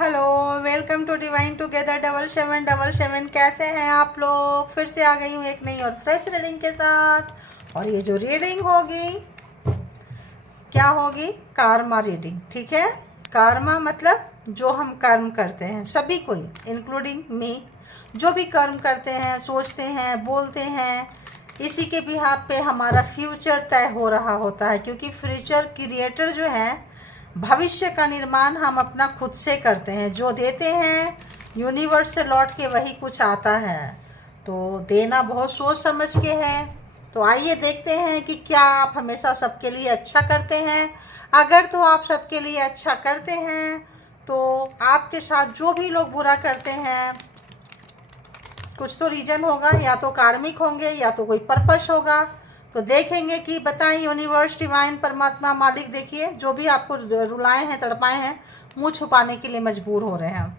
Hello, welcome to divine together 7777। कैसे हैं आप लोग? फिर से आ गई हूँ एक नई और फ्रेश रीडिंग के साथ। और ये जो रीडिंग होगी क्या होगी? Karma reading. ठीक है, कार्मा मतलब जो हम कर्म करते हैं, सभी कोई इंक्लूडिंग मी, जो भी कर्म करते हैं, सोचते हैं, बोलते हैं, इसी के बिहाफ पे हमारा फ्यूचर तय हो रहा होता है। क्योंकि फ्यूचर क्रिएटर जो है, भविष्य का निर्माण हम अपना खुद से करते हैं। जो देते हैं यूनिवर्स से लौट के वही कुछ आता है। तो देना बहुत सोच समझ के है। तो आइए देखते हैं कि क्या आप हमेशा सबके लिए अच्छा करते हैं। अगर तो आप सबके लिए अच्छा करते हैं तो आपके साथ जो भी लोग बुरा करते हैं, कुछ तो रीजन होगा, या तो कार्मिक होंगे या तो कोई पर्पस होगा। तो देखेंगे कि बताएं यूनिवर्स, डिवाइन, परमात्मा, मालिक। देखिए, जो भी आपको रुलाए हैं, तड़पाए हैं, मुंह छुपाने के लिए मजबूर हो रहे हैं।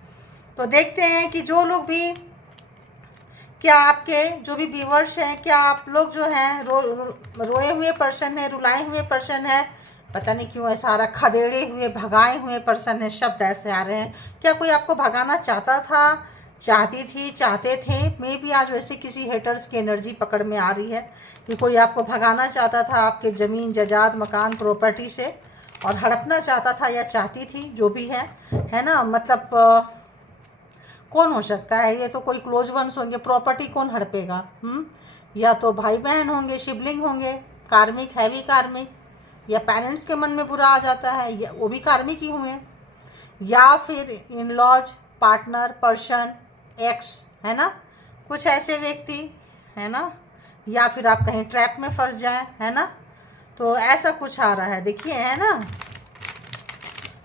तो देखते हैं कि जो लोग भी, क्या आपके जो भी व्यूवर्स हैं, क्या आप लोग जो हैं रोए हुए पर्सन है, रुलाए हुए पर्सन है, पता नहीं क्यों ऐसा आ रहा, खदेड़े हुए, भगाए हुए पर्सन है, शब्द ऐसे आ रहे हैं। क्या कोई आपको भगाना चाहता था, चाहती थी, चाहते थे? मे भी आज वैसे किसी हेटर्स की एनर्जी पकड़ में आ रही है कि कोई आपको भगाना चाहता था आपके ज़मीन, जायदाद, मकान, प्रॉपर्टी से, और हड़पना चाहता था या चाहती थी, जो भी है ना। मतलब कौन हो सकता है? ये तो कोई क्लोज वंस होंगे। प्रॉपर्टी कौन हड़पेगा? या तो भाई बहन होंगे, शिवलिंग होंगे, कार्मिक, हैवी कार्मिक, या पेरेंट्स के मन में बुरा आ जाता है, या वो भी कार्मिक ही हुए, या फिर in laws, partner, person, ex, है ना, कुछ ऐसे व्यक्ति, है ना, या फिर आप कहीं ट्रैप में फंस जाएं, है ना। तो ऐसा कुछ आ रहा है, देखिए, है ना।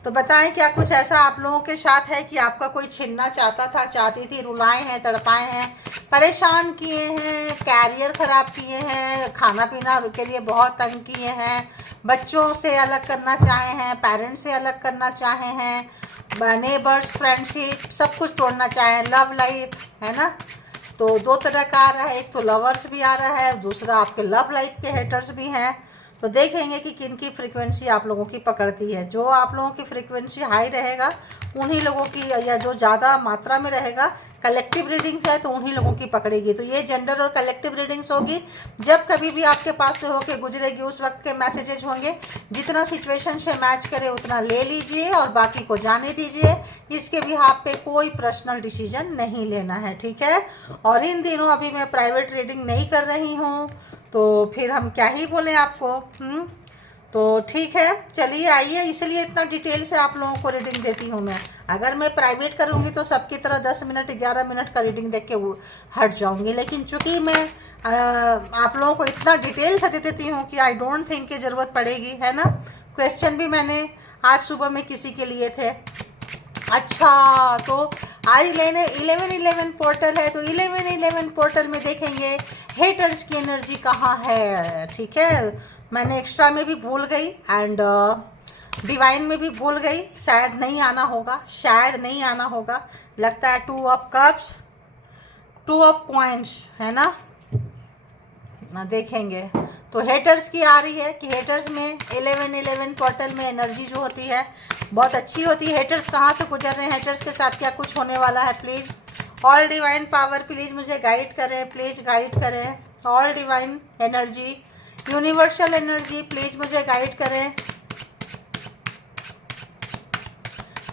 तो बताएं, क्या कुछ ऐसा आप लोगों के साथ है कि आपका कोई छीनना चाहता था, चाहती थी, रुलाए हैं, तड़पाए हैं, परेशान किए हैं, कैरियर खराब किए हैं, खाना पीना के लिए बहुत तंग किए हैं, बच्चों से अलग करना चाहे हैं, पेरेंट्स से अलग करना चाहे हैं, नेबर्स, फ्रेंडशिप, सब कुछ तोड़ना चाहे, लव लाइफ, है ना। तो दो तरह का आ रहा है, एक तो लवर्स भी आ रहा है, दूसरा आपके लव लाइफ के हेटर्स भी हैं। तो देखेंगे कि किन की फ्रीक्वेंसी आप लोगों की पकड़ती है। जो आप लोगों की फ्रीक्वेंसी हाई रहेगा उन्हीं लोगों की, या जो ज़्यादा मात्रा में रहेगा, कलेक्टिव रीडिंग्स है तो उन्हीं लोगों की पकड़ेगी। तो ये जेंडर और कलेक्टिव रीडिंग्स होगी। जब कभी भी आपके पास से होके गुजरेगी उस वक्त के मैसेजेस होंगे। जितना सिचुएशन से मैच करे उतना ले लीजिए और बाकी को जाने दीजिए। इसके भी आप पे कोई पर्सनल डिसीजन नहीं लेना है, ठीक है। और इन दिनों अभी मैं प्राइवेट रीडिंग नहीं कर रही हूँ, तो फिर हम क्या ही बोलें आपको। तो ठीक है, चलिए आइए, इसलिए इतना डिटेल से आप लोगों को रीडिंग देती हूँ मैं। अगर मैं प्राइवेट करूँगी तो सबकी तरह 10 मिनट 11 मिनट का रीडिंग देख के हट जाऊँगी। लेकिन चूंकि मैं आप लोगों को इतना डिटेल से दे देती हूँ कि आई डोंट थिंक की ज़रूरत पड़ेगी, है ना। क्वेश्चन भी मैंने आज सुबह में किसी के लिए थे। अच्छा, तो आज लेने 11-11 पोर्टल है, तो 11-11 पोर्टल में देखेंगे हेटर्स की एनर्जी कहाँ है, ठीक है। मैंने एक्स्ट्रा में भी भूल गई एंड डिवाइन में भी भूल गई। शायद नहीं आना होगा, शायद नहीं आना होगा, लगता है 2 ऑफ कप्स, 2 ऑफ कॉइन्स, है ना देखेंगे। तो हेटर्स की आ रही है कि हेटर्स में 11-11 पोर्टल में एनर्जी जो होती है बहुत अच्छी होती है। हेटर्स कहाँ से गुजर रहे हैं, हेटर्स के साथ क्या कुछ होने वाला है। Please all divine power please मुझे गाइड करें, प्लीज़ गाइड करें। All divine energy, universal energy, please मुझे गाइड करें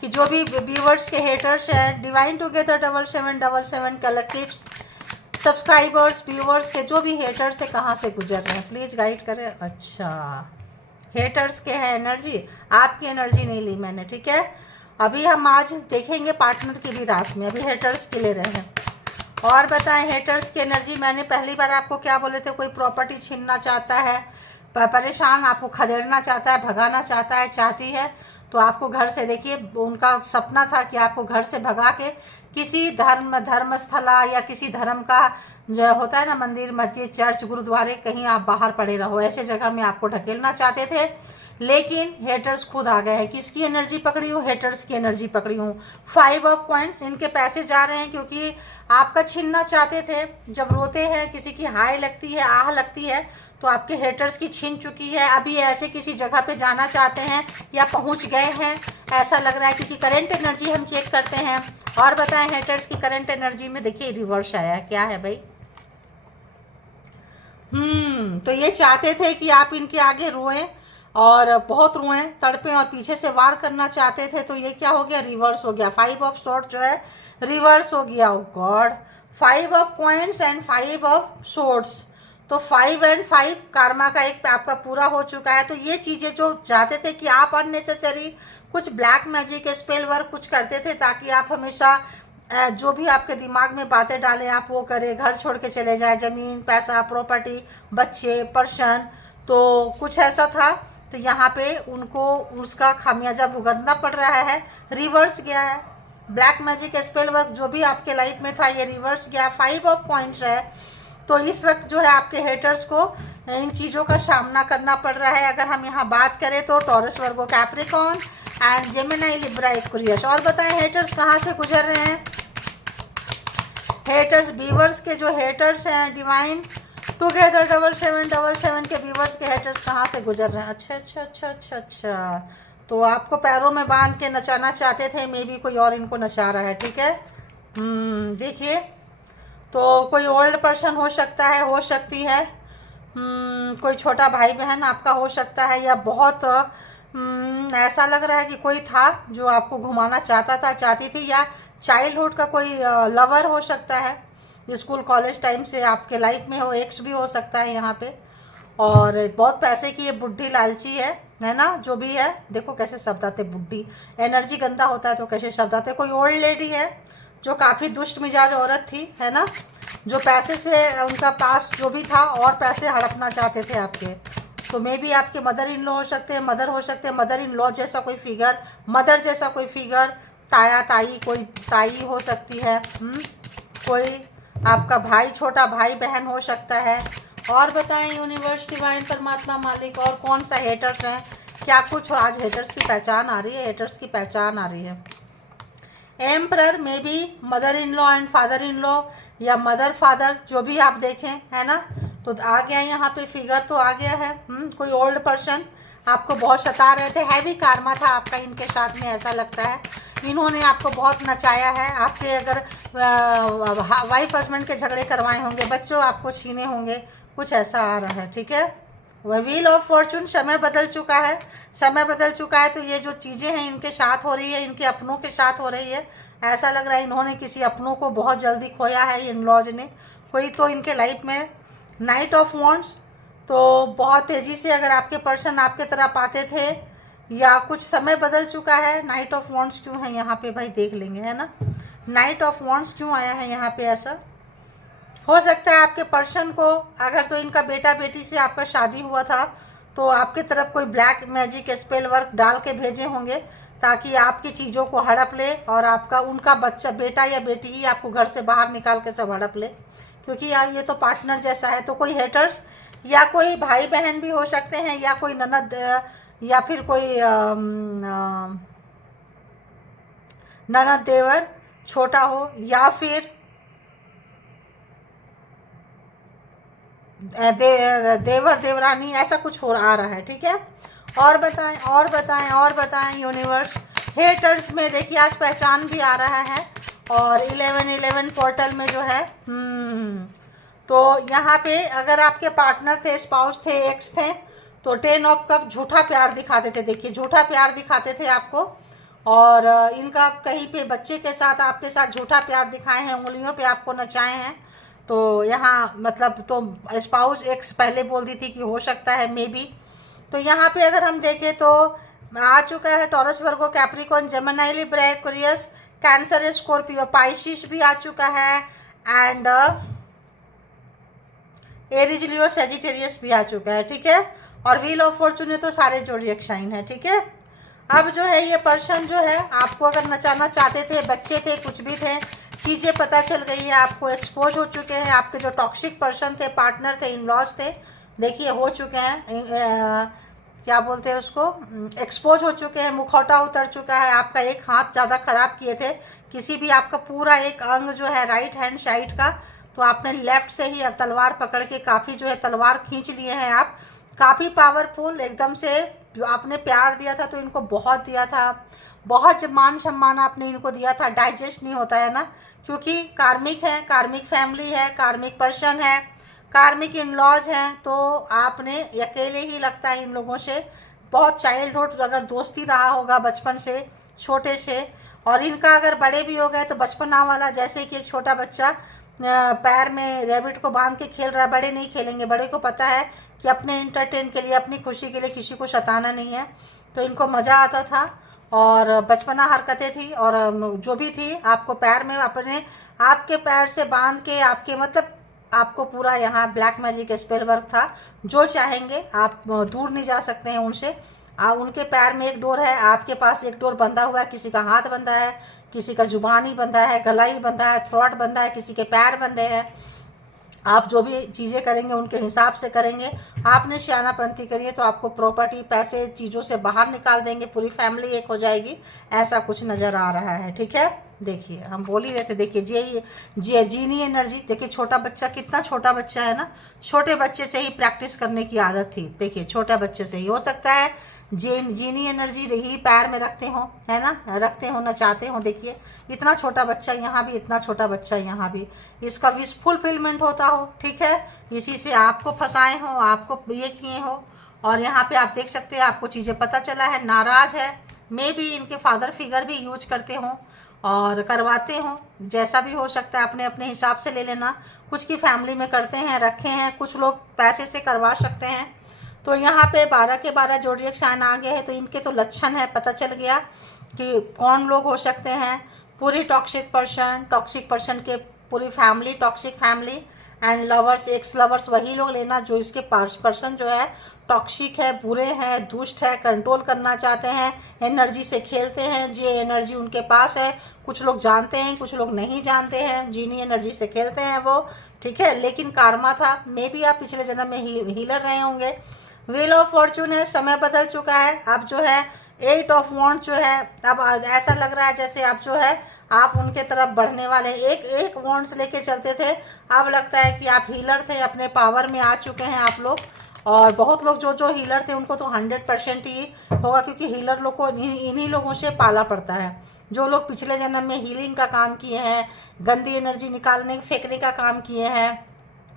कि जो भी व्यूवर्स के हेटर्स हैं, divine together 7777 collectives, subscribers, viewers के जो भी हेटर्स से कहाँ से गुजर रहे हैं, प्लीज़ गाइड करें। अच्छा, हेटर्स के हैं एनर्जी, आपकी एनर्जी नहीं ली मैंने, ठीक है। अभी हम आज देखेंगे पार्टनर की भी रात में, अभी हेटर्स के ले रहे हैं। और बताएं हेटर्स की एनर्जी, मैंने पहली बार आपको क्या बोले थे, कोई प्रॉपर्टी छीनना चाहता है, परेशान, आपको खदेड़ना चाहता है, भगाना चाहता है, चाहती है, तो आपको घर से, देखिए उनका सपना था कि आपको घर से भगा के किसी धर्मस्थला या किसी धर्म का जो होता है ना, मंदिर, मस्जिद, चर्च, गुरुद्वारे, कहीं आप बाहर पड़े रहो, ऐसे जगह में आपको ढकेलना चाहते थे। लेकिन हेटर्स खुद आ गए हैं। किसकी एनर्जी पकड़ी हूँ? हेटर्स की एनर्जी पकड़ी हूँ। 5 ऑफ पॉइंट्स, इनके पैसे जा रहे हैं क्योंकि आपका छीनना चाहते थे। जब रोते हैं, किसी की हाय लगती है, आह लगती है, तो आपके हेटर्स की छीन चुकी है। अभी ऐसे किसी जगह पे जाना चाहते हैं या पहुंच गए हैं, ऐसा लग रहा है, क्योंकि करंट एनर्जी हम चेक करते हैं। और बताएं हेटर्स की करंट एनर्जी में, देखिए रिवर्स आया है, क्या है भाई। तो ये चाहते थे कि आप इनके आगे रोएं और बहुत रोएं, तड़पें और पीछे से वार करना चाहते थे, तो ये क्या हो गया, रिवर्स हो गया। 5 ऑफ स्वॉर्ड जो है रिवर्स हो गया। Oh god, 5 of coins and 5 of swords, तो 5 और 5 कार्मा का एक आपका पूरा हो चुका है। तो ये चीजें जो चाहते थे कि आप अननेसेसरी कुछ ब्लैक मैजिक स्पेल वर्क कुछ करते थे, ताकि आप हमेशा जो भी आपके दिमाग में बातें डालें आप वो करें, घर छोड़ के चले जाए, जमीन, पैसा, प्रॉपर्टी, बच्चे, पर्सन, तो कुछ ऐसा था। तो यहाँ पे उनको उसका खामियाजा भुगतना पड़ रहा है। रिवर्स गया है ब्लैक मैजिक स्पेल वर्क, जो भी आपके लाइफ में था ये रिवर्स गया। 5 ऑफ पॉइंट्स है। तो इस वक्त जो है आपके हेटर्स को इन चीज़ों का सामना करना पड़ रहा है। अगर हम यहाँ बात करें तो taurus, Virgo, Capricorn and Gemini, Libra, Aquarius. और बताएं हेटर्स कहाँ से गुजर रहे हैं। हेटर्स बीवर्स के जो हेटर्स हैं, डिवाइन टुगेदर 7777 के बीवर्स के हेटर्स कहाँ से गुजर रहे हैं। अच्छा अच्छा अच्छा अच्छा अच्छा, तो आपको पैरों में बांध के नचाना चाहते थे, मे बी कोई और इनको नचा रहा है। ठीक है, देखिए, तो कोई ओल्ड पर्सन हो सकता है, हो सकती है कोई छोटा भाई बहन आपका हो सकता है, या बहुत ऐसा लग रहा है कि कोई था जो आपको घुमाना चाहता था, चाहती थी, या चाइल्डहुड का कोई लवर हो सकता है, स्कूल कॉलेज टाइम से आपके लाइफ में हो, एक्स भी हो सकता है यहाँ पे। और बहुत पैसे की ये बुढ़ी लालची है ना, जो भी है। देखो कैसे शब्द आते, बुढ़ी, एनर्जी गंदा होता है तो कैसे शब्द आते। कोई ओल्ड लेडी है जो काफ़ी दुष्ट मिजाज औरत थी, है ना, जो पैसे से उनका पास जो भी था और पैसे हड़पना चाहते थे आपके। तो मे भी आपके मदर इन लॉ हो सकते हैं, मदर हो सकते हैं, मदर इन लॉ जैसा कोई फिगर, मदर जैसा कोई फिगर, ताया ताई, कोई ताई हो सकती है, कोई आपका भाई, छोटा भाई बहन हो सकता है। और बताएं यूनिवर्स, डिवाइन, परमात्मा, मालिक, और कौन सा हेटर्स हैं, क्या कुछ आज हेटर्स की पहचान आ रही है, हेटर्स की पहचान आ रही है। Emperor, may be mother in law and father in law, या मदर फादर, जो भी आप देखें, है ना। तो आ गया यहाँ पे फिगर, तो आ गया है। कोई ओल्ड पर्सन आपको बहुत सता रहे थे, हैवी कार्मा था आपका इनके साथ में, ऐसा लगता है। इन्होंने आपको बहुत नचाया है। आपके अगर वाइफ हस्बैंड के झगड़े करवाए होंगे, बच्चों आपको छीने होंगे, कुछ ऐसा आ रहा है। ठीक है, व्हील ऑफ फॉर्चून, समय बदल चुका है, समय बदल चुका है। तो ये जो चीज़ें हैं इनके साथ हो रही है, इनके अपनों के साथ हो रही है। ऐसा लग रहा है इन्होंने किसी अपनों को बहुत जल्दी खोया है, इन लॉज ने कोई। तो इनके लाइफ में नाइट ऑफ वॉन्ड्स, तो बहुत तेज़ी से अगर आपके पर्सन आपके तरफ आते थे, या कुछ समय बदल चुका है। नाइट ऑफ वॉन्ड्स क्यों है यहाँ पे भाई, देख लेंगे, है ना। नाइट ऑफ वॉन्ड्स क्यों आया है यहाँ पे, ऐसा हो सकता है आपके पर्सन को, अगर तो इनका बेटा बेटी से आपका शादी हुआ था, तो आपके तरफ कोई ब्लैक मैजिक स्पेल वर्क डाल के भेजे होंगे, ताकि आपकी चीज़ों को हड़प ले, और आपका उनका बच्चा, बेटा या बेटी ही आपको घर से बाहर निकाल के सब हड़प ले, क्योंकि यार ये तो पार्टनर जैसा है। तो कोई हेटर्स, या कोई भाई बहन भी हो सकते हैं, या कोई ननद, या फिर कोई ननद देवर छोटा हो, या फिर देवर देवरानी, ऐसा कुछ हो आ रहा है। ठीक है, और बताएं, और बताएं, और बताएं यूनिवर्स। हेटर्स में देखिए आज पहचान भी आ रहा है, और 1111 पोर्टल में जो है तो यहाँ पे अगर आपके पार्टनर थे, स्पाउस थे, एक्स थे, तो 10 ऑफ कप झूठा प्यार दिखाते थे। देखिए झूठा प्यार दिखाते थे आपको, और इनका कहीं पे बच्चे के साथ आपके साथ झूठा प्यार दिखाए हैं, उंगलियों पे आपको नचाए हैं। तो यहाँ मतलब तो स्पाउस एक्स पहले बोल दी थी कि हो सकता है, मे बी। तो यहाँ पे अगर हम देखें तो आ चुका है Taurus, Virgo, Capricorn, Gemini, Libra, Aquarius, Cancer, Scorpio, Pisces भी आ चुका है, एंड एरीज, लियो, सेजिटेरियस भी आ चुका है। ठीक है, और व्हील ऑफ फॉर्चून तो सारे जोडिएक साइन है। ठीक है, अब जो है ये पर्सन जो है आपको अगर नचाना चाहते थे, बच्चे थे, कुछ भी थे, चीज़ें पता चल गई है आपको, एक्सपोज हो चुके हैं। आपके जो टॉक्सिक पर्सन थे, पार्टनर थे, इन लॉज थे, देखिए हो चुके हैं, क्या बोलते हैं उसको, एक्सपोज हो चुके हैं, मुखौटा उतर चुका है। आपका एक हाथ ज़्यादा खराब किए थे, किसी भी आपका पूरा एक अंग जो है राइट हैंड साइड का तो आपने लेफ्ट से ही अब तलवार पकड़ के काफ़ी जो है तलवार खींच लिए हैं आप, काफ़ी पावरफुल एकदम से। आपने प्यार दिया था तो इनको बहुत दिया था, बहुत मान सम्मान आपने इनको दिया था, डाइजेस्ट नहीं होता है ना, क्योंकि कार्मिक है, कार्मिक फैमिली है, कार्मिक पर्सन है, कार्मिक इन लॉज हैं। तो आपने अकेले ही लगता है इन लोगों से बहुत चाइल्डहुड अगर दोस्ती रहा होगा बचपन से, छोटे से, और इनका अगर बड़े भी हो गए तो बचपना वाला, जैसे कि एक छोटा बच्चा पैर में रैबिट को बांध के खेल रहा है, बड़े नहीं खेलेंगे, बड़े को पता है कि अपने इंटरटेन के लिए, अपनी खुशी के लिए किसी को सताना नहीं है। तो इनको मज़ा आता था और बचपना हरकतें थी और जो भी थी आपको पैर में अपने आपके पैर से बांध के आपके मतलब आपको पूरा यहाँ ब्लैक मैजिक स्पेल वर्क था। जो चाहेंगे आप दूर नहीं जा सकते हैं उनसे। उनके पैर में एक डोर है, आपके पास एक डोर बंधा हुआ है, किसी का हाथ बंधा है, किसी का जुबान ही बंधा है, गला ही बंधा है, थ्रोट बंधा है, किसी के पैर बंधे हैं। आप जो भी चीज़ें करेंगे उनके हिसाब से करेंगे। आपने सियानापंथी करी है तो आपको प्रॉपर्टी, पैसे, चीज़ों से बाहर निकाल देंगे, पूरी फैमिली एक हो जाएगी, ऐसा कुछ नज़र आ रहा है। ठीक है, देखिए हम बोल ही रहे थे, देखिए जीनी एनर्जी, देखिए छोटा बच्चा, कितना छोटा बच्चा है ना, छोटे बच्चे से ही प्रैक्टिस करने की आदत थी। देखिए छोटा बच्चे से ही हो सकता है जीनी एनर्जी रही पैर में रखते हो, है ना, रखते हो, नचाते हो। देखिए इतना छोटा बच्चा यहाँ भी, इतना छोटा बच्चा यहाँ भी, इसका विश फुलफिलमेंट होता हो। ठीक है, इसी से आपको फंसाए हो, आपको ये किए हो। और यहाँ पे आप देख सकते हैं आपको चीज़ें पता चला है, नाराज है, मे भी इनके फादर फिगर भी यूज करते हो और करवाते हो, जैसा भी हो सकता है, अपने अपने हिसाब से ले लेना। कुछ की फैमिली में करते हैं, रखे हैं, कुछ लोग पैसे से करवा सकते हैं। तो यहाँ पे 12 के 12 जोडिएक साइन आ गए हैं, तो इनके तो लक्षण है, पता चल गया कि कौन लोग हो सकते हैं। पूरी टॉक्सिक पर्सन के पूरी family, toxic family and lovers, x lovers, वही लोग लेना जो इसके पर्सन जो है टॉक्सिक है, बुरे हैं, दुष्ट है, कंट्रोल करना चाहते हैं, एनर्जी से खेलते हैं। जे एनर्जी उनके पास है, कुछ लोग जानते हैं, कुछ लोग नहीं जानते हैं, जीनी एनर्जी से खेलते हैं वो। ठीक है, लेकिन कारमा था, मे बी आप पिछले जन्म में हीलर रहे होंगे। व्हील ऑफ फॉर्चून है, समय बदल चुका है। अब जो है 8 ऑफ वॉन्ड जो है, अब ऐसा लग रहा है जैसे आप जो है आप उनके तरफ बढ़ने वाले। एक वॉन्ड्स लेके चलते थे, अब लगता है कि आप हीलर थे, अपने पावर में आ चुके हैं आप लोग। और बहुत लोग जो हीलर थे उनको तो 100% ही होगा, क्योंकि हीलर लोग को इन्हीं लोगों से पाला पड़ता है। जो लोग पिछले जन्म में हीलिंग का काम किए हैं, गंदी एनर्जी निकालने फेंकने का काम किए हैं,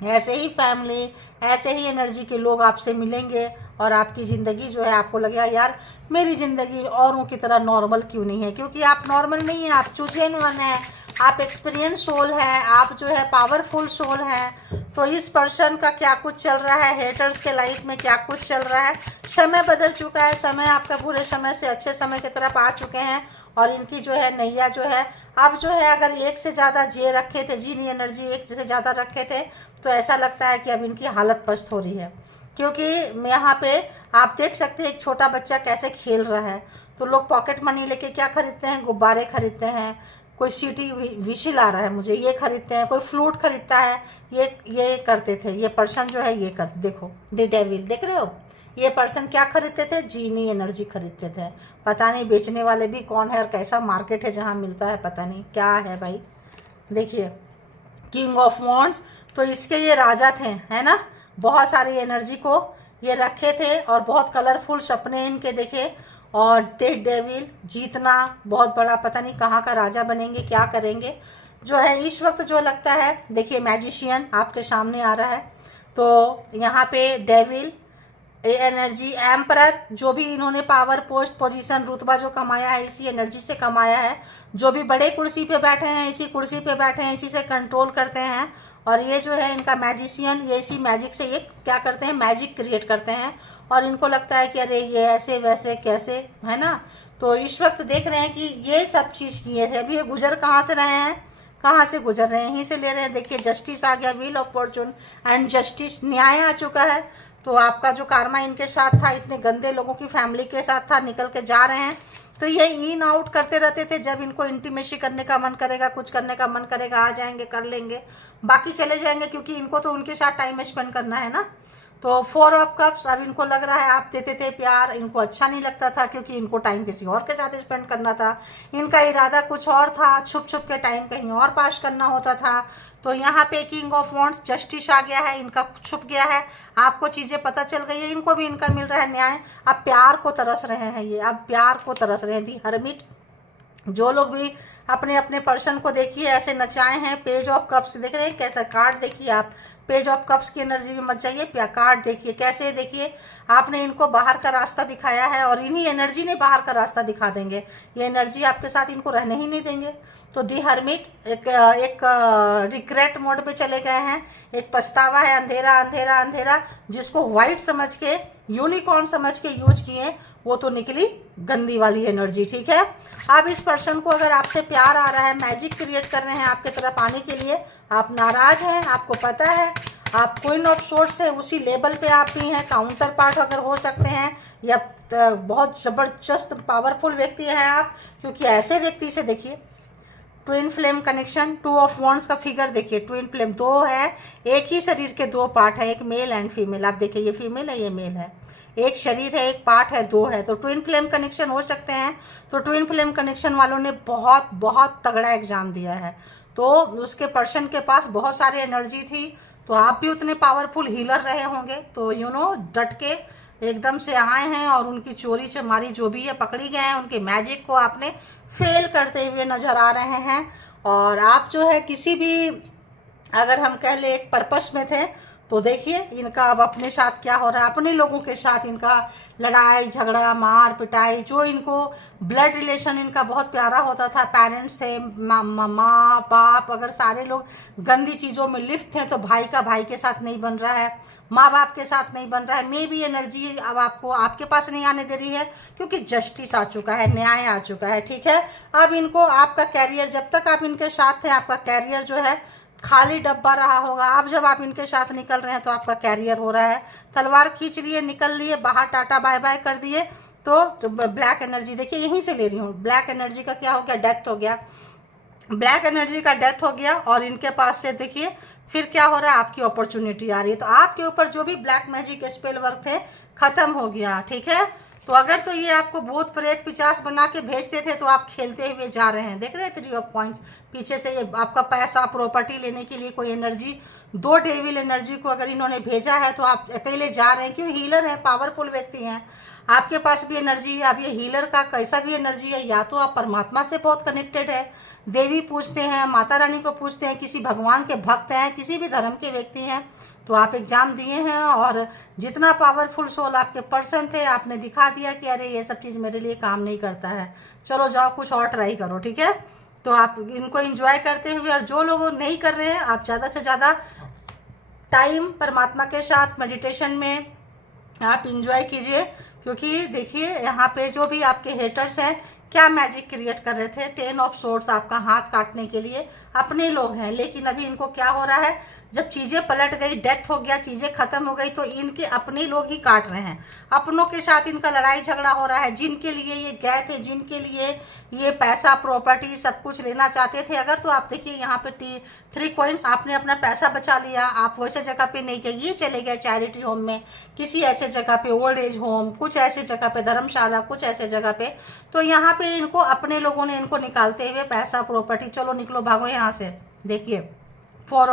ऐसे ही फैमिली, ऐसे ही एनर्जी के लोग आपसे मिलेंगे और आपकी ज़िंदगी जो है आपको लगेगा यार मेरी ज़िंदगी औरों की तरह नॉर्मल क्यों नहीं है, क्योंकि आप नॉर्मल नहीं है, आप चूजन वन है, आप एक्सपीरियंस सोल है, आप जो है पावरफुल सोल है। तो इस पर्सन का क्या कुछ चल रहा है, हेटर्स के लाइफ में क्या कुछ चल रहा है, समय बदल चुका है, समय आपका बुरे समय से अच्छे समय की तरफ आ चुके हैं। और इनकी जो है नैया जो है अब जो है, अगर एक से ज़्यादा जे रखे थे, जीनी एनर्जी एक से ज़्यादा रखे थे, तो ऐसा लगता है कि अब इनकी हालत पस्त हो रही है। क्योंकि यहाँ पे आप देख सकते हैं एक छोटा बच्चा कैसे खेल रहा है। तो लोग पॉकेट मनी लेके क्या खरीदते हैं, गुब्बारे खरीदते हैं, कोई सीटी विशिल आ रहा है मुझे, ये खरीदते हैं, कोई फ्लूट खरीदता है, ये करते थे। ये पर्सन जो है ये करते, देखो द डेविल, देख रहे हो, ये पर्सन क्या खरीदते थे, जीनी एनर्जी खरीदते थे। पता नहीं बेचने वाले भी कौन है और कैसा मार्केट है जहाँ मिलता है, पता नहीं क्या है भाई। देखिए किंग ऑफ वॉन्ड्स, तो इसके ये राजा थे, है ना, बहुत सारी एनर्जी को ये रखे थे और बहुत कलरफुल सपने इनके देखे। और डेविल जीतना बहुत बड़ा, पता नहीं कहाँ का राजा बनेंगे, क्या करेंगे जो है इस वक्त जो लगता है। देखिए मैजिशियन आपके सामने आ रहा है, तो यहाँ पे डेविल एनर्जी, एम्परर, जो भी इन्होंने पावर, पोस्ट, पोजीशन, रुतबा जो कमाया है इसी एनर्जी से कमाया है। जो भी बड़े कुर्सी पे बैठे हैं इसी कुर्सी पे बैठे हैं, इसी से कंट्रोल करते हैं। और ये जो है इनका मैजिशियन, ये इसी मैजिक से ये क्या करते हैं, मैजिक क्रिएट करते हैं। और इनको लगता है कि अरे ये ऐसे वैसे कैसे, है ना। तो इस वक्त देख रहे हैं कि ये सब चीज़ किए थे, अभी ये गुजर कहाँ से रहे हैं, कहाँ से गुजर रहे हैं, यहीं से ले रहे हैं। देखिए जस्टिस आ गया, wheel of Fortune and justice, न्याय आ चुका है। तो आपका जो कार्मा इनके साथ था, इतने गंदे लोगों की फैमिली के साथ था, निकल के जा रहे हैं। तो ये इन आउट करते रहते थे, जब इनको इंटीमेसी करने का मन करेगा, कुछ करने का मन करेगा, आ जाएंगे, कर लेंगे, बाकी चले जाएंगे, क्योंकि इनको तो उनके साथ टाइम स्पेंड करना है ना। तो 4 ऑफ कप्स, अब इनको लग रहा है आप देते थे प्यार, इनको अच्छा नहीं लगता था क्योंकि इनको टाइम किसी और के साथ स्पेंड करना था, इनका इरादा कुछ और था, छुप छुप के टाइम कहीं और पास करना होता था। तो यहाँ पे किंग ऑफ वॉन्ड्स, जस्टिस आ गया है, इनका छुप गया है, आपको चीज़ें पता चल गई है, इनको भी इनका मिल रहा है न्याय। अब प्यार को तरस रहे हैं ये, अब प्यार को तरस रहे हैं। दी हर्मिट, जो लोग भी अपने अपने पर्सन को देखिए ऐसे नचाए हैं, पेज ऑफ कप्स देख रहे हैं कैसा कार्ड, देखिए आप पेज ऑफ कप्स की एनर्जी में मत जाइए, कार्ड देखिए कैसे, देखिए आपने इनको बाहर का रास्ता दिखाया है और इन्हीं एनर्जी ने बाहर का रास्ता दिखा देंगे, ये एनर्जी आपके साथ इनको रहने ही नहीं देंगे। तो दी हर्मिट एक रिग्रेट मोड पे चले गए हैं, एक पछतावा है, अंधेरा अंधेरा अंधेरा, जिसको व्हाइट समझ के, यूनिकॉर्न समझ के यूज किए, वो तो निकली गंदी वाली एनर्जी। ठीक है, अब इस पर्सन को अगर आपसे प्यार आ रहा है, मैजिक क्रिएट कर रहे हैं आपके तरफ आने के लिए, आप नाराज हैं, आपको पता है आप क्वीन ऑफ सोर्स से उसी लेवल पे आप भी हैं, काउंटर पार्ट अगर हो सकते हैं, या बहुत ज़बरदस्त पावरफुल व्यक्ति हैं आप, क्योंकि ऐसे व्यक्ति से देखिए twin flame connection, 2 of wands का फिगर देखिए, ट्विन फ्लेम 2 है, एक ही शरीर के 2 पार्ट है, एक मेल एंड फीमेल, आप देखिए ये फीमेल है ये मेल है, एक शरीर है एक पार्ट है 2 है, तो ट्विन फ्लेम कनेक्शन हो सकते हैं। तो ट्विन फ्लेम कनेक्शन वालों ने बहुत बहुत तगड़ा एग्जाम दिया है, तो उसके पर्सन के पास बहुत सारे एनर्जी थी, तो आप भी उतने पावरफुल हीलर रहे होंगे, तो डट के एकदम से आए हैं और उनकी चोरी चमारी जो भी है पकड़ी गए हैं, उनके मैजिक को आपने फेल करते हुए नजर आ रहे हैं। और आप जो है किसी भी, अगर हम कह ले एक पर्पस में थे, तो देखिए इनका अब अपने साथ क्या हो रहा है, अपने लोगों के साथ इनका लड़ाई झगड़ा मार पिटाई, जो इनको ब्लड रिलेशन इनका बहुत प्यारा होता था, पेरेंट्स थे, माँ बाप, अगर सारे लोग गंदी चीज़ों में लिप्त थे, तो भाई का भाई के साथ नहीं बन रहा है, माँ बाप के साथ नहीं बन रहा है, मे भी एनर्जी अब आपको आपके पास नहीं आने दे रही है, क्योंकि जस्टिस आ चुका है, न्याय आ चुका है। ठीक है, अब इनको आपका कैरियर, जब तक आप इनके साथ थे आपका कैरियर जो है खाली डब्बा रहा होगा, अब जब आप इनके साथ निकल रहे हैं तो आपका कैरियर हो रहा है, तलवार खींच लिए, निकल लिए बाहर, टाटा बाय बाय कर दिए। तो ब्लैक एनर्जी देखिए, यहीं से ले रही हूँ, ब्लैक एनर्जी का क्या हो गया, डेथ हो गया, ब्लैक एनर्जी का डेथ हो गया, और इनके पास से देखिए फिर क्या हो रहा है, आपकी अपॉर्चुनिटी आ रही है, तो आपके ऊपर जो भी ब्लैक मैजिक स्पेल वर्क थे खत्म हो गया। ठीक है, तो अगर तो ये आपको भूत प्रेत पिचास बना के भेजते थे, तो आप खेलते हुए जा रहे हैं, देख रहे हैं 3 ऑफ पॉइंट्स, पीछे से ये आपका पैसा प्रॉपर्टी लेने के लिए कोई एनर्जी, 2 डेविल एनर्जी को अगर इन्होंने भेजा है, तो आप अकेले जा रहे हैं, क्यों हीलर है, पावरफुल व्यक्ति हैं, आपके पास भी एनर्जी है। अब ये हीलर का कैसा भी एनर्जी है, या तो आप परमात्मा से बहुत कनेक्टेड है, देवी पूजते हैं, माता रानी को पूजते हैं, किसी भगवान के भक्त हैं, किसी भी धर्म के व्यक्ति हैं, तो आप एग्जाम दिए हैं, और जितना पावरफुल सोल आपके पर्सन थे, आपने दिखा दिया कि अरे ये सब चीज़ मेरे लिए काम नहीं करता है, चलो जाओ कुछ और ट्राई करो। ठीक है, तो आप इनको एंजॉय करते हुए, और जो लोग नहीं कर रहे हैं, आप ज़्यादा से ज़्यादा टाइम परमात्मा के साथ मेडिटेशन में आप इंजॉय कीजिए, क्योंकि देखिए यहाँ पे जो भी आपके हेटर्स हैं क्या मैजिक क्रिएट कर रहे थे, 10 ऑफ सोर्ड्स आपका हाथ काटने के लिए अपने लोग हैं, लेकिन अभी इनको क्या हो रहा है, जब चीज़ें पलट गई, डेथ हो गया, चीज़ें खत्म हो गई, तो इनके अपने लोग ही काट रहे हैं, अपनों के साथ इनका लड़ाई झगड़ा हो रहा है, जिनके लिए ये गए थे, जिनके लिए ये पैसा प्रॉपर्टी सब कुछ लेना चाहते थे। अगर तो आप देखिए यहाँ पे 3 कॉइन्स, आपने अपना पैसा बचा लिया, आप वैसे जगह पे नहीं गए, ये चले गए चैरिटी होम में, किसी ऐसे जगह पे, ओल्ड एज होम, कुछ ऐसे जगह पे, धर्मशाला, कुछ ऐसे जगह पे, तो यहाँ पे इनको अपने लोगों ने इनको निकालते हुए पैसा प्रॉपर्टी, चलो निकलो भागो यहाँ से। देखिए 4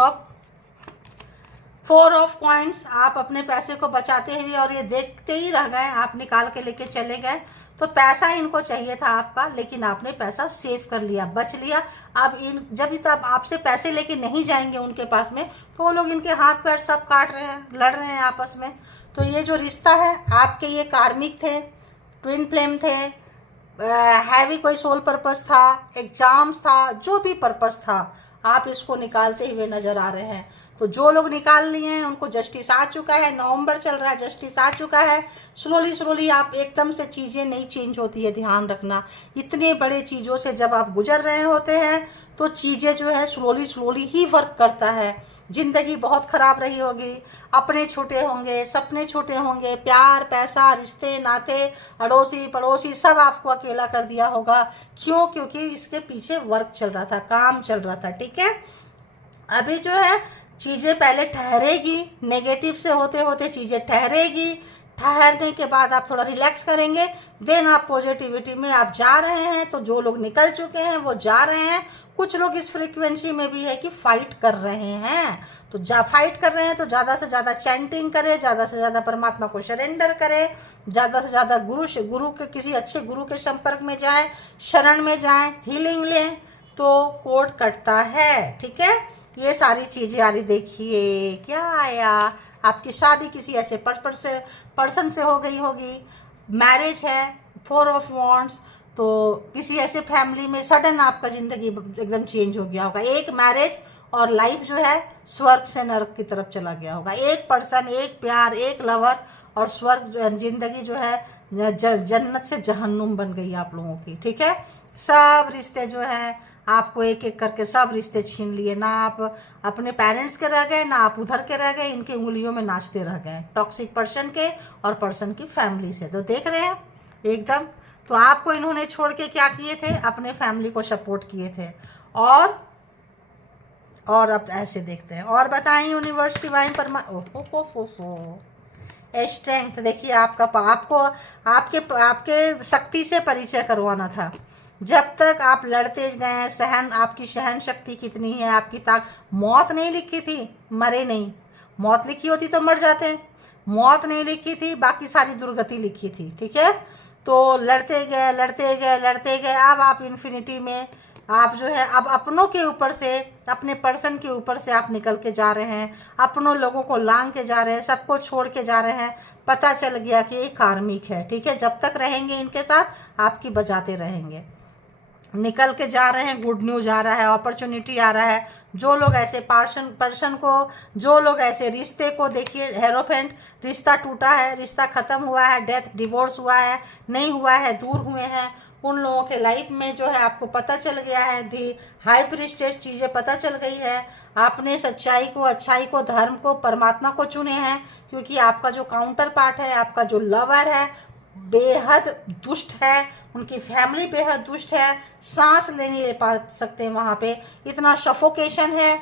ऑफ पॉइंट्स, आप अपने पैसे को बचाते हुए और ये देखते ही रह गए, आप निकाल के लेके चले गए, तो पैसा इनको चाहिए था आपका, लेकिन आपने पैसा सेव कर लिया, बच लिया। अब जब तब आपसे पैसे लेके नहीं जाएंगे उनके पास में, तो वो लोग इनके हाथ पैर सब काट रहे हैं, लड़ रहे हैं आपस में। तो ये जो रिश्ता है आपके, ये कार्मिक थे, ट्विन फ्लेम थे, हैवी कोई सोल पर्पस था, एग्जाम्स था, जो भी पर्पस था, आप इसको निकालते हुए नजर आ रहे हैं। तो जो लोग निकाल लिए हैं उनको जस्टिस आ चुका है, नवंबर चल रहा है, जस्टिस आ चुका है। स्लोली आप एकदम से चीज़ें नहीं चेंज होती है, ध्यान रखना। इतने बड़े चीज़ों से जब आप गुजर रहे होते हैं तो चीज़ें जो है स्लोली ही वर्क करता है। ज़िंदगी बहुत ख़राब रही होगी, अपने छोटे होंगे, सपने छोटे होंगे, प्यार पैसा रिश्ते नाते अड़ोसी पड़ोसी सब आपको अकेला कर दिया होगा। क्यों? क्योंकि इसके पीछे वर्क चल रहा था, काम चल रहा था। ठीक है, अभी जो है चीज़ें पहले ठहरेगी, नेगेटिव से होते होते चीज़ें ठहरेगी, ठहरने के बाद आप थोड़ा रिलैक्स करेंगे, देन आप पॉजिटिविटी में आप जा रहे हैं। तो जो लोग निकल चुके हैं वो जा रहे हैं। कुछ लोग इस फ्रीक्वेंसी में भी है कि फाइट कर रहे हैं, तो फाइट कर रहे हैं तो ज़्यादा से ज़्यादा चैंटिंग करें, ज़्यादा से ज़्यादा परमात्मा को सरेंडर करें, ज़्यादा से ज़्यादा गुरु के किसी अच्छे गुरु के संपर्क में जाएं, शरण में जाएं, हीलिंग लें, तो कोड कटता है। ठीक है, ये सारी चीज़ें आ रही। देखिए क्या आया, आपकी शादी किसी ऐसे पर्सन से हो गई होगी, मैरिज है, 4 ऑफ वॉन्ड्स, तो किसी ऐसे फैमिली में सडन आपका ज़िंदगी एकदम चेंज हो गया होगा। एक मैरिज और लाइफ जो है स्वर्ग से नरक की तरफ चला गया होगा। एक पर्सन, एक प्यार, एक लवर, और स्वर्ग ज़िंदगी जो है जन्नत से जहन्नुम बन गई आप लोगों की। ठीक है, सब रिश्ते जो है आपको एक एक करके सब रिश्ते छीन लिए। ना आप अपने पेरेंट्स के रह गए, ना आप उधर के रह गए, इनके उंगलियों में नाचते रह गए, टॉक्सिक पर्सन के और पर्सन की फैमिली से। तो देख रहे हैं एकदम, तो आपको इन्होंने छोड़ के क्या किए थे, अपने फैमिली को सपोर्ट किए थे। और अब ऐसे देखते हैं, और बताएं यूनिवर्स डिवाइन स्ट्रेंथ। देखिए आपको आपके शक्ति से परिचय करवाना था। जब तक आप लड़ते गए, आपकी सहन शक्ति कितनी है, आपकी मौत नहीं लिखी थी, मरे नहीं। मौत लिखी होती तो मर जाते, मौत नहीं लिखी थी, बाकी सारी दुर्गति लिखी थी। ठीक है, तो लड़ते गए लड़ते गए लड़ते गए, अब आप इन्फिनिटी में आप जो है अब अपनों के ऊपर से, अपने पर्सन के ऊपर से आप निकल के जा रहे हैं, अपनों लोगों को लांग के जा रहे हैं, सबको छोड़ के जा रहे हैं। पता चल गया कि ये कार्मिक है। ठीक है, जब तक रहेंगे इनके साथ आपकी बजाते रहेंगे। निकल के जा रहे हैं, गुड न्यूज आ रहा है, अपॉर्चुनिटी आ रहा है। जो लोग ऐसे पर्सन को, जो लोग ऐसे रिश्ते को, देखिए हेरोफेंट, रिश्ता टूटा है, रिश्ता खत्म हुआ है, डेथ डिवोर्स हुआ है, नहीं हुआ है, दूर हुए हैं, उन लोगों के लाइफ में जो है आपको पता चल गया है, दी हाई प्रीस्टेस चीज़ें पता चल गई है। आपने सच्चाई को, अच्छाई को, धर्म को, परमात्मा को चुने हैं, क्योंकि आपका जो काउंटर पार्ट है, आपका जो लवर है, बेहद दुष्ट है, उनकी फैमिली बेहद दुष्ट है, सांस ले नहीं पा सकते वहाँ पे, इतना सफोकेशन है।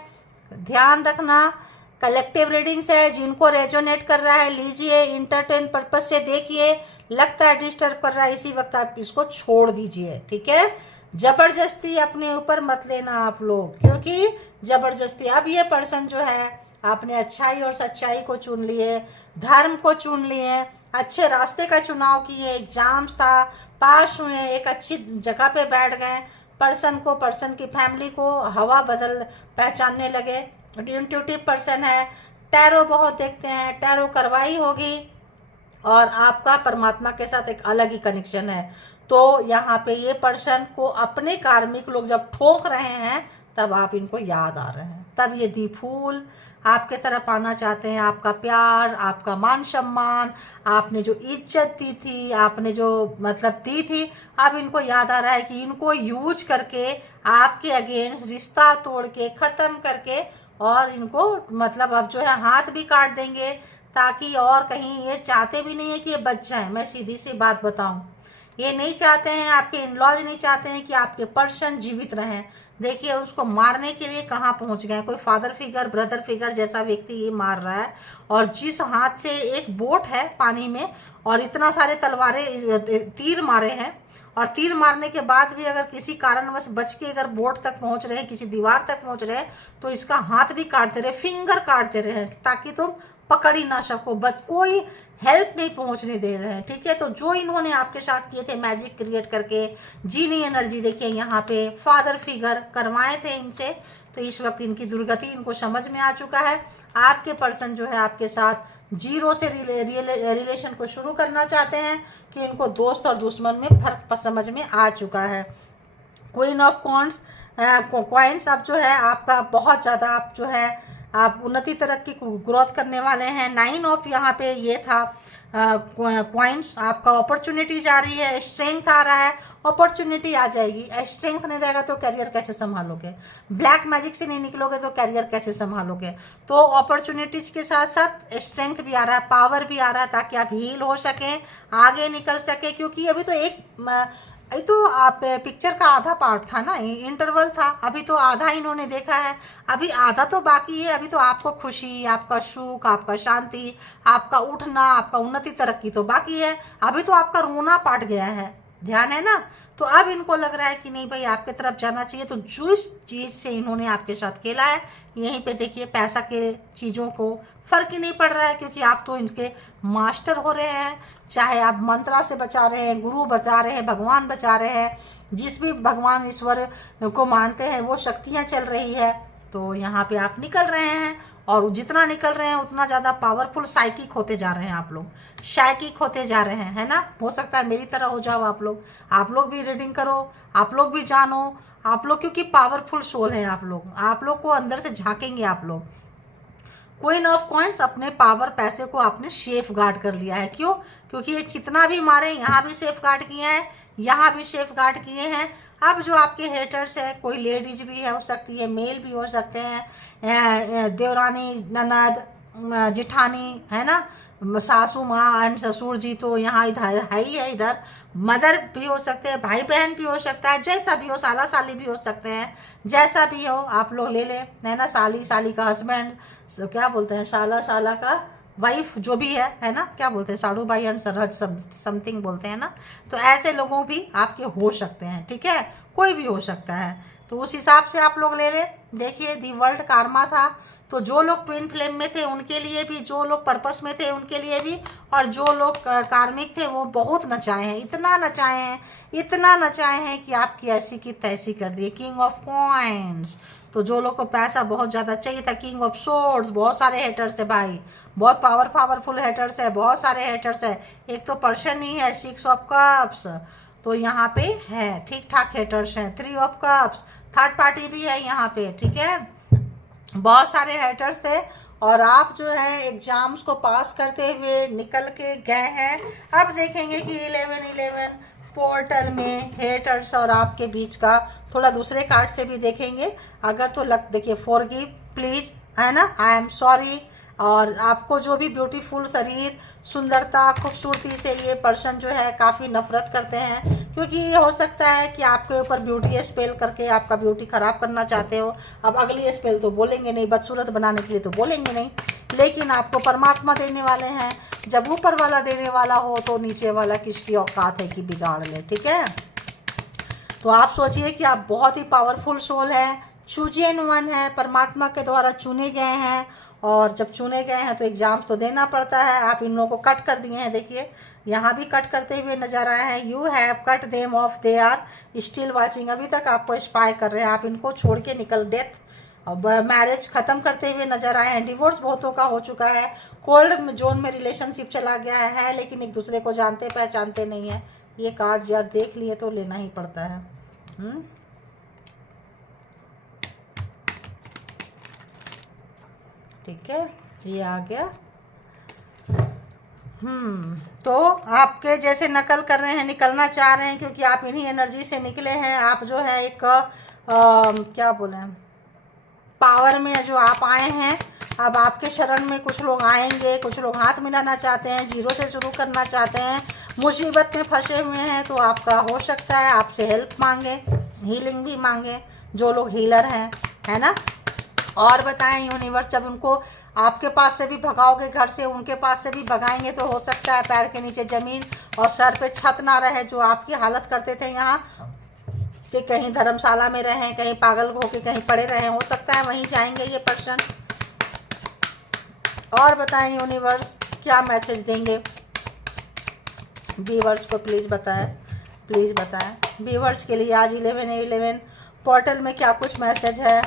ध्यान रखना, कलेक्टिव रीडिंग्स है, जिनको रेजोनेट कर रहा है लीजिए, इंटरटेन पर्पज से देखिए, लगता है डिस्टर्ब कर रहा है, इसी वक्त आप इसको छोड़ दीजिए। ठीक है, जबरदस्ती अपने ऊपर मत लेना आप लोग, क्योंकि जबरदस्ती, अब ये पर्सन जो है, आपने अच्छाई और सच्चाई को चुन लिए, धर्म को चुन लिए, अच्छे रास्ते का चुनाव किए, एग्जाम्स था, पास हुए, एक अच्छी जगह पे बैठ गए, पर्सन को, पर्सन की फैमिली को हवा बदल पहचानने लगे। इंट्यूटिव पर्सन है, टैरो बहुत देखते हैं, टैरो करवाई होगी, और आपका परमात्मा के साथ एक अलग ही कनेक्शन है। तो यहाँ पे ये पर्सन को अपने कार्मिक लोग जब ठोक रहे हैं, तब आप इनको याद आ रहे हैं, तब ये दी फूल आपके तरफ आना चाहते हैं। आपका प्यार, आपका मान सम्मान, आपने जो इज्जत दी थी, आपने जो मतलब दी थी, अब इनको याद आ रहा है कि इनको यूज करके आपके अगेंस्ट रिश्ता तोड़ के, ख़त्म करके, और इनको मतलब अब जो है हाथ भी काट देंगे, ताकि और कहीं, ये चाहते भी नहीं है कि ये बच जाए। मैं सीधी सी बात बताऊं, ये नहीं चाहते हैं, आपके इनलॉज नहीं चाहते हैं कि आपके पर्सन जीवित रहें। देखिए उसको मारने के लिए कहाँ पहुंच गए, कोई फादर फिगर, ब्रदर फिगर जैसा व्यक्ति ये मार रहा है, और जिस हाथ से एक बोट है पानी में, और इतना सारे तलवारें, तीर मारे हैं, और तीर मारने के बाद भी अगर किसी कारणवश बच के अगर बोट तक पहुंच रहे हैं, किसी दीवार तक पहुंच रहे हैं, तो इसका हाथ भी काटते रहे, फिंगर काटते रहे, ताकि तुम पकड़ ही ना सको, बस कोई हेल्प नहीं पहुंचने दे रहे हैं। ठीक है, तो जो इन्होंने आपके साथ किए थे मैजिक क्रिएट करके, जीनी एनर्जी, देखिए यहाँ पे फादर फिगर करवाए थे इनसे, तो इस वक्त इनकी दुर्गति इनको समझ में आ चुका है। आपके पर्सन जो है आपके साथ जीरो से रिलेशन को शुरू करना चाहते हैं, कि इनको दोस्त और दुश्मन में फर्क समझ में आ चुका है। क्वीन ऑफ कॉइन्स अब जो है आपका बहुत ज़्यादा, आप जो है आप उन्नति तरक्की ग्रोथ करने वाले हैं। 9 ऑफ यहाँ पे ये था कॉइन्स, आपका अपॉर्चुनिटी जा रही है, स्ट्रेंथ आ रहा है, अपॉर्चुनिटी आ जाएगी। स्ट्रेंथ नहीं रहेगा तो कैरियर कैसे संभालोगे, ब्लैक मैजिक से नहीं निकलोगे तो कैरियर कैसे संभालोगे। तो अपॉर्चुनिटीज के साथ साथ स्ट्रेंथ भी आ रहा है, पावर भी आ रहा है, ताकि आप हील हो सकें, आगे निकल सके, क्योंकि अभी तो एक ये तो आप पिक्चर का आधा पार्ट था ना, इंटरवल था, अभी तो आधा इन्होंने देखा है, अभी आधा तो बाकी है। अभी तो आपको खुशी, आपका सुख, आपका शांति, आपका उठना, आपका उन्नति तरक्की तो बाकी है। अभी तो आपका रोना पाट गया है, ध्यान है ना। तो अब इनको लग रहा है कि नहीं भाई आपके तरफ जाना चाहिए। तो जो इस चीज से इन्होंने आपके साथ खेला है, यहीं पे देखिए पैसा के चीजों को फर्क ही नहीं पड़ रहा है, क्योंकि आप तो इनके मास्टर हो रहे हैं। चाहे आप मंत्रा से बचा रहे हैं, गुरु बचा रहे हैं, भगवान बचा रहे हैं, जिस भी भगवान ईश्वर को मानते हैं वो शक्तियां चल रही है। तो यहाँ पे आप निकल रहे हैं, और जितना निकल रहे हैं उतना ज़्यादा पावरफुल साइकिक होते जा रहे हैं आप लोग, शाइकिक होते जा रहे हैं, है ना। हो सकता है मेरी तरह हो जाओ आप लोग भी रीडिंग करो, आप लोग भी जानो, आप लोग क्योंकि पावरफुल सोल है आप लोग को अंदर से झांकेंगे आप लोग। क्वीन ऑफ कॉइन्स, अपने पावर पैसे को आपने सेफ गार्ड कर लिया है। क्यों? क्योंकि ये कितना भी मारे, यहाँ भी सेफ गार्ड किए हैं, यहाँ भी सेफ गार्ड किए हैं। अब जो आपके हेटर्स है, कोई लेडीज भी है हो सकती है, मेल भी हो सकते हैं, देवरानी, ननद, जिठानी, है ना, सासू माँ एंड ससुर जी तो यहाँ इधर है ही है, इधर मदर भी हो सकते हैं, भाई बहन भी हो सकता है, जैसा भी हो, साला साली भी हो सकते हैं, जैसा भी हो आप लोग ले लें, है ना। साली, साली का हस्बैंड, क्या बोलते हैं, साला, साला का वाइफ, जो भी है ना, क्या बोलते हैं, साड़ू भाई एंड सरहद समथिंग बोलते हैं ना। तो ऐसे लोगों भी आपके हो सकते हैं, ठीक है, कोई भी हो सकता है। तो उस हिसाब से आप लोग ले ले। देखिए दी वर्ल्ड कार्मा था, तो जो लोग ट्विन फ्लेम में थे उनके लिए भी, जो लोग पर्पस में थे उनके लिए भी, और जो लोग कार्मिक थे वो बहुत नचाए हैं, इतना नचाए हैं, इतना नचाए हैं कि आपकी ऐसी की तैसी कर दी। किंग ऑफ कॉइन्स, तो जो लोग को पैसा बहुत ज़्यादा चाहिए था। किंग ऑफ सोर्ड्स, बहुत सारे हेटर्स है भाई, बहुत पावरफुल हेटर्स है, बहुत सारे हेटर्स है, एक तो पर्सन ही है। 6 ऑफ कप्स, तो यहाँ पे है ठीक ठाक हेटर्स हैं। 3 ऑफ कप्स, थर्ड पार्टी भी है यहाँ पे, ठीक है, बहुत सारे हेटर्स थे। और आप जो है एग्जाम्स को पास करते हुए निकल के गए हैं। अब देखेंगे कि 11 पोर्टल में हेटर्स और आपके बीच का थोड़ा दूसरे कार्ड से भी देखेंगे अगर तो देखिए फॉरगिव प्लीज, है ना, आई एम सॉरी। और आपको जो भी ब्यूटीफुल शरीर, सुंदरता, खूबसूरती से ये पर्सन जो है काफ़ी नफरत करते हैं, क्योंकि ये हो सकता है कि आपके ऊपर ब्यूटी स्पेल करके आपका ब्यूटी खराब करना चाहते हो। अब अगली स्पेल तो बोलेंगे नहीं, बदसूरत बनाने के लिए तो बोलेंगे नहीं, लेकिन आपको परमात्मा देने वाले हैं। जब ऊपर वाला देने वाला हो तो नीचे वाला किसकी औकात है कि बिगाड़ ले, ठीक है। तो आप सोचिए कि आप बहुत ही पावरफुल सोल है, चूजन वन है, परमात्मा के द्वारा चुने गए हैं। और जब चुने गए हैं तो एग्जाम्स तो देना पड़ता है। आप इन लोगों को कट कर दिए हैं, देखिए यहाँ भी कट करते हुए नजर आए हैं। You have cut them off, they are still watching, अभी तक आपको स्पाई कर रहे हैं। आप इनको छोड़ के निकल, डेथ और मैरिज खत्म करते हुए नजर आए हैं। डिवोर्स बहुतों का हो चुका है, कोल्ड जोन में रिलेशनशिप चला गया है, लेकिन एक दूसरे को जानते पहचानते नहीं है। ये कार्ड यार देख लिए तो लेना ही पड़ता है। ठीक है, ये आ गया। तो आपके जैसे नकल कर रहे हैं, निकलना चाह रहे हैं, क्योंकि आप इन्हीं एनर्जी से निकले हैं। आप जो है एक क्या बोले, पावर में जो आप आए हैं। अब आपके शरण में कुछ लोग आएंगे, कुछ लोग हाथ मिलाना चाहते हैं, जीरो से शुरू करना चाहते हैं, मुसीबत में फंसे हुए हैं। तो आपका हो सकता है आपसे हेल्प मांगे, हीलिंग भी मांगे, जो लोग हीलर हैं, है ना। और बताएं यूनिवर्स, जब उनको आपके पास से भी भगाओगे, घर से उनके पास से भी भगाएंगे, तो हो सकता है पैर के नीचे जमीन और सर पे छत ना रहे। जो आपकी हालत करते थे यहाँ कि कहीं धर्मशाला में रहें, कहीं पागल होके कहीं पड़े रहें, हो सकता है वहीं जाएंगे ये पर्सन। और बताएं यूनिवर्स क्या मैसेज देंगे व्यूअर्स को, प्लीज़ बताएं, प्लीज़ बताएं व्यूअर्स के लिए। आज 11/11 पोर्टल में क्या कुछ मैसेज है।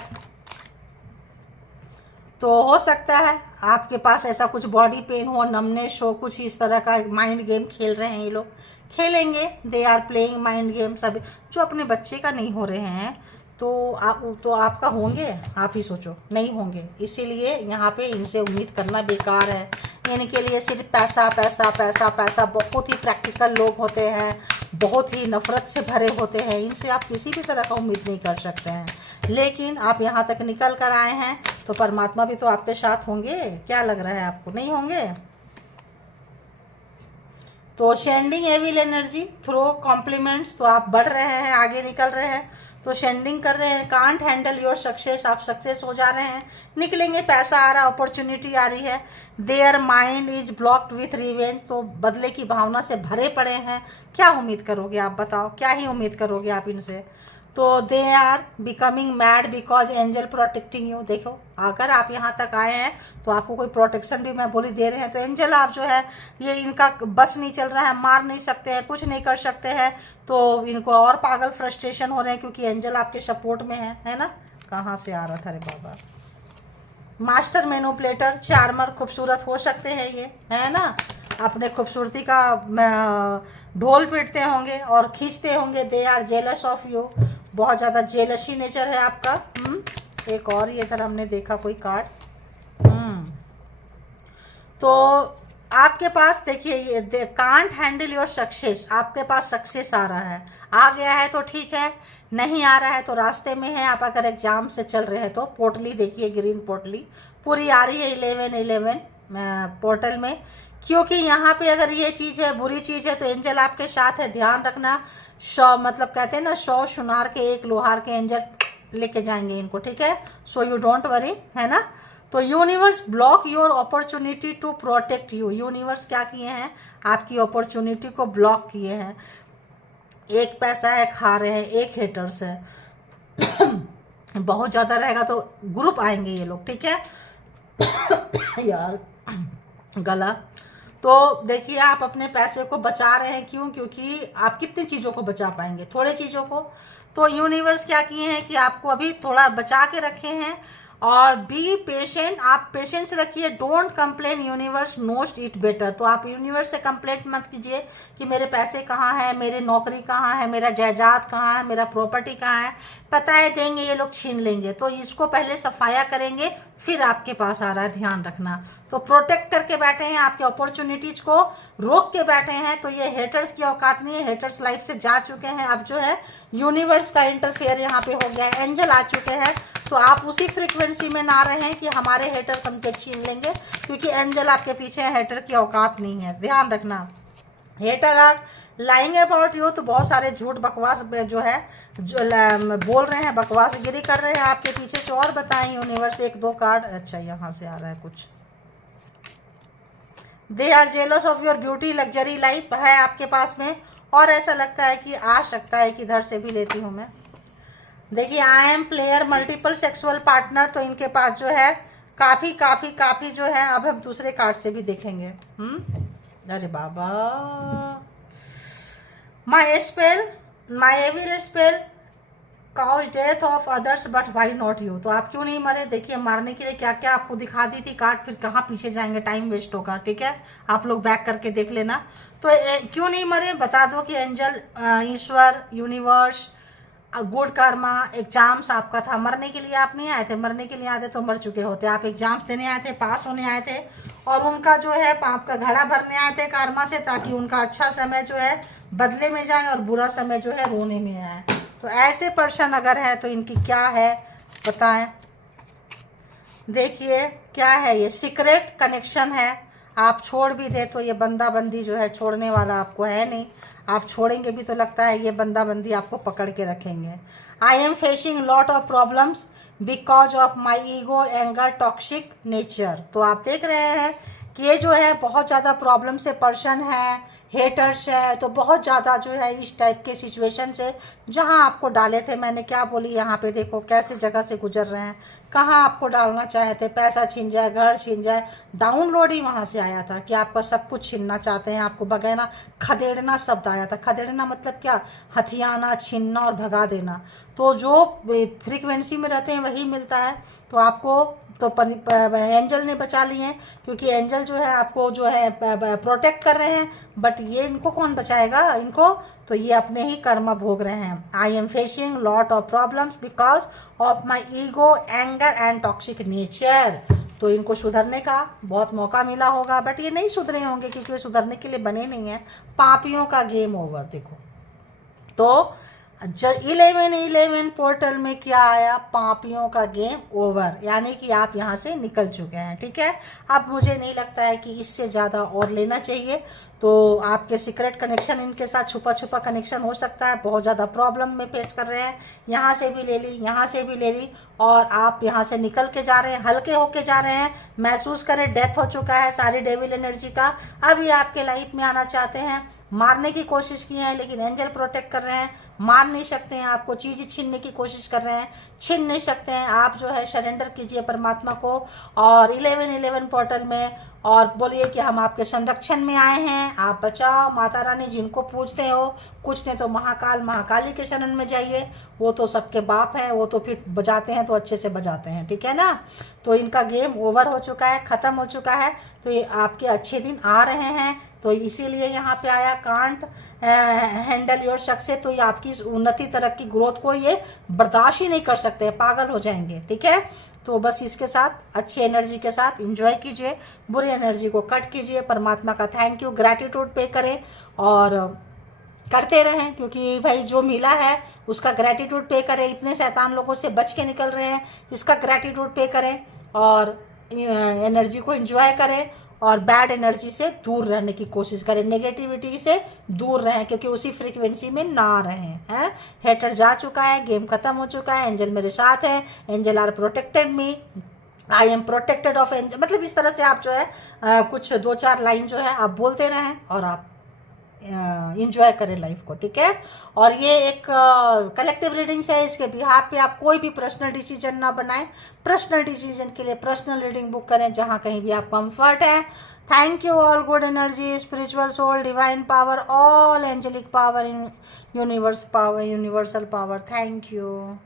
तो हो सकता है आपके पास ऐसा कुछ बॉडी पेन हो, नमनेस हो, कुछ इस तरह का माइंड गेम खेल रहे हैं ये लोग, खेलेंगे। They are playing mind game, सब जो अपने बच्चे का नहीं हो रहे हैं तो आपका होंगे, आप ही सोचो, नहीं होंगे। इसीलिए यहाँ पे इनसे उम्मीद करना बेकार है। इनके लिए सिर्फ पैसा पैसा पैसा पैसा। बहुत ही प्रैक्टिकल लोग होते हैं, बहुत ही नफरत से भरे होते हैं। इनसे आप किसी भी तरह का उम्मीद नहीं कर सकते हैं। लेकिन आप यहाँ तक निकल कर आए हैं तो परमात्मा भी तो आपके साथ होंगे। क्या लग रहा है आपको, नहीं होंगे? तो sending evil energy through compliments, तो आप बढ़ रहे हैं, आगे निकल रहे हैं, तो सेंडिंग कर रहे हैं। कांट हैंडल योर सक्सेस, आप सक्सेस हो जा रहे हैं, निकलेंगे, पैसा आ रहा है, अपॉर्चुनिटी आ रही है। Their mind is blocked with revenge, तो बदले की भावना से भरे पड़े हैं। क्या उम्मीद करोगे आप, बताओ, क्या ही उम्मीद करोगे आप इनसे। तो they are becoming mad because angel protecting you. देखो, अगर आप यहाँ तक आए हैं तो आपको कोई प्रोटेक्शन भी मैं बोली दे रहे हैं, तो एंजल आप जो है ये इनका बस नहीं चल रहा है, मार नहीं सकते हैं, कुछ नहीं कर सकते हैं, तो इनको और पागल फ्रस्ट्रेशन हो रहे हैं क्योंकि एंजल आपके सपोर्ट में है ना। कहाँ से आ रहा था रे बाबा। मास्टर मैनिपुलेटर, चार्मर, खूबसूरत हो सकते हैं ये, है ना, अपने खूबसूरती का ढोल पीटते होंगे और खींचते होंगे। They are jealous of you, बहुत ज़्यादा जेलसी नेचर है आपका। एक और ये इधर हमने देखा कोई कार्ड। तो आपके पास देखिए ये कांट हैंडल योर सक्सेस, आपके पास सक्सेस आ रहा है, आ गया है तो ठीक है, नहीं आ रहा है तो रास्ते में है। आप अगर एग्जाम से चल रहे हैं तो पोटली देखिए, ग्रीन पोटली पूरी आ रही है 11 पोर्टल में, क्योंकि यहाँ पे अगर ये चीज़ है, बुरी चीज़ है, तो एंजल आपके साथ है, ध्यान रखना। 100 मतलब कहते हैं ना 100 सुनार के एक लोहार के एंजल लेके जाएंगे इनको, ठीक है। सो यू डोंट वरी, है ना। तो universe block your opportunity to protect you, universe क्या किए हैं, आपकी अपॉर्चुनिटी को ब्लॉक किए हैं। एक पैसा है खा रहे हैं, एक हेटर्स है बहुत ज़्यादा रहेगा तो ग्रुप आएंगे ये लोग, ठीक है यार गला। तो देखिए आप अपने पैसे को बचा रहे हैं, क्यों, क्योंकि आप कितनी चीज़ों को बचा पाएंगे, थोड़े चीज़ों को। तो यूनिवर्स क्या किए हैं कि आपको अभी थोड़ा बचा के रखे हैं। और बी पेशेंट, आप पेशेंस रखिए, don't complain, universe knows it better. तो आप यूनिवर्स से कंप्लेंट मत कीजिए कि मेरे पैसे कहाँ हैं, मेरी नौकरी कहाँ है, मेरा जायदाद कहाँ है, मेरा प्रॉपर्टी कहाँ है, पता है देंगे ये लोग, छीन लेंगे। तो इसको पहले सफाया करेंगे, फिर आपके पास आ रहा है, ध्यान रखना। तो प्रोटेक्ट करके बैठे हैं, आपके अपॉर्चुनिटीज को रोक के बैठे हैं। तो ये हेटर्स की औकात नहीं है, हेटर्स लाइफ से जा चुके हैं। अब जो है यूनिवर्स का इंटरफेयर यहाँ पे हो गया है, एंजल आ चुके हैं। तो आप उसी फ्रीक्वेंसी में ना रहे हैं कि हमारे हेटर्स हमसे छीन लेंगे, क्योंकि एंजल आपके पीछे है, हेटर की औकात नहीं है, ध्यान रखना। Hater are lying about you, तो बहुत सारे झूठ बकवास जो है जो बोल रहे हैं, बकवास गिरी कर रहे हैं आपके पीछे से। और बताएं यूनिवर्स, एक दो कार्ड, अच्छा यहाँ से आ रहा है कुछ। They are jealous of your beauty, luxury life है आपके पास में, और ऐसा लगता है कि आ सकता है कि इधर से भी लेती हूँ मैं। देखिए I am player, multiple sexual partner, तो इनके पास जो है काफ़ी काफ़ी काफ़ी जो है। अब हम दूसरे कार्ड से भी देखेंगे। अरे बाबा, my spell, my evil spell cause death of others but why not you. तो आप क्यों नहीं मरे, देखिए मारने के लिए क्या क्या आपको दिखा दी थी कार्ड, फिर कहाँ पीछे जाएंगे, टाइम वेस्ट होगा, ठीक है। आप लोग बैक करके देख लेना। तो क्यों नहीं मरे बता दो कि एंजल, ईश्वर, यूनिवर्स, गुड कर्मा, एग्जाम्स आपका था, मरने के लिए आप नहीं आए थे, मरने के लिए आते तो मर चुके होते। आप एग्जाम्स देने आए थे, पास होने आए थे, और उनका जो है पाप का घड़ा भरने आए थे कर्मा से, ताकि उनका अच्छा समय जो है बदले में जाए और बुरा समय जो है रोने में आए। तो ऐसे पर्सन अगर है तो इनकी क्या है बताएं। देखिए क्या है, ये सीक्रेट कनेक्शन है। आप छोड़ भी दे तो ये बंदा बंदी जो है छोड़ने वाला आपको है नहीं, आप छोड़ेंगे भी तो लगता है ये बंदा बंदी आपको पकड़ के रखेंगे। I am facing lot of problems because of my ego, anger, toxic nature. तो आप देख रहे हैं कि ये जो है बहुत ज़्यादा प्रॉब्लम से पर्सन है, हेटर्स है, तो बहुत ज़्यादा जो है इस टाइप के सिचुएशन से जहां आपको डाले थे, मैंने क्या बोली, यहाँ पे देखो कैसे जगह से गुजर रहे हैं, कहाँ आपको डालना चाहे थे, पैसा छीन जाए, घर छीन जाए, डाउनलोड ही वहाँ से आया था कि आपका सब कुछ छीनना चाहते हैं, आपको बगैना, खदेड़ना शब्द आया था। खदेड़ना मतलब क्या, हथियाना, छीनना और भगा देना। तो जो फ्रीक्वेंसी में रहते हैं वही मिलता है। तो आपको तो एंजल ने बचा लिए हैं, क्योंकि एंजल जो है आपको जो है प्रोटेक्ट कर रहे हैं। बट ये इनको कौन बचाएगा, इनको तो ये अपने ही कर्म भोग रहे हैं। I am facing lot of problems because of my ego, anger and toxic nature. तो इनको सुधरने का बहुत मौका मिला होगा, बट ये नहीं सुधरे होंगे क्योंकि ये सुधरने के लिए बने नहीं हैं। पापियों का गेम ओवर। देखो तो 11 पोर्टल में क्या आया, पापियों का गेम ओवर, यानी कि आप यहाँ से निकल चुके हैं। ठीक है, अब मुझे नहीं लगता है कि इससे ज़्यादा और लेना चाहिए। तो आपके सीक्रेट कनेक्शन इनके साथ छुपा छुपा कनेक्शन हो सकता है, बहुत ज़्यादा प्रॉब्लम में फेस कर रहे हैं। यहाँ से भी ले ली, यहाँ से भी ले ली, और आप यहाँ से निकल के जा रहे हैं, हल्के होके जा रहे हैं। महसूस करें डेथ हो चुका है सारी डेविल एनर्जी का। अब ये आपके लाइफ में आना चाहते हैं, मारने की कोशिश की है, लेकिन एंजल प्रोटेक्ट कर रहे हैं। मार नहीं सकते हैं आपको, चीज़ छीनने की कोशिश कर रहे हैं, छीन नहीं सकते हैं। आप जो है सरेंडर कीजिए परमात्मा को और 11 पोर्टल में, और बोलिए कि हम आपके संरक्षण में आए हैं, आप बचाओ। माता रानी जिनको पूजते हो, कुछ ने तो महाकाल महाकाली के शरण में जाइए, वो तो सबके बाप हैं, वो तो फिर बजाते हैं तो अच्छे से बजाते हैं। ठीक है ना, तो इनका गेम ओवर हो चुका है, ख़त्म हो चुका है। तो ये आपके अच्छे दिन आ रहे हैं, तो इसीलिए यहाँ पे आया कांट हैंडल योर सक्सेस। तो ये आपकी उन्नति तरक्की ग्रोथ को ये बर्दाश्त ही नहीं कर सकते, पागल हो जाएंगे। ठीक है, तो बस इसके साथ अच्छी एनर्जी के साथ एंजॉय कीजिए, बुरी एनर्जी को कट कीजिए, परमात्मा का थैंक यू ग्रैटिट्यूड पे करें और करते रहें, क्योंकि भाई जो मिला है उसका ग्रैटिट्यूड पे करें। इतने शैतान लोगों से बच के निकल रहे हैं, इसका ग्रैटिट्यूड पे करें और एनर्जी को एंजॉय करें और बैड एनर्जी से दूर रहने की कोशिश करें, नेगेटिविटी से दूर रहें, क्योंकि उसी फ्रीक्वेंसी में ना रहें। हैं, हेटर जा चुका है, गेम खत्म हो चुका है, एंजल मेरे साथ है, angel are protected me, I am protected of angel. मतलब इस तरह से आप जो है कुछ 2-4 लाइन जो है आप बोलते रहें और आप इंजॉय करें लाइफ को। ठीक है, और ये एक कलेक्टिव रीडिंग्स है, इसके बिहाफ पे आप कोई भी पर्सनल डिसीजन ना बनाएं। पर्सनल डिसीजन के लिए पर्सनल रीडिंग बुक करें जहां कहीं भी आप कंफर्ट है। Thank you all good energy, spiritual soul, divine power, all angelic power, in universe power, universal power. Thank you.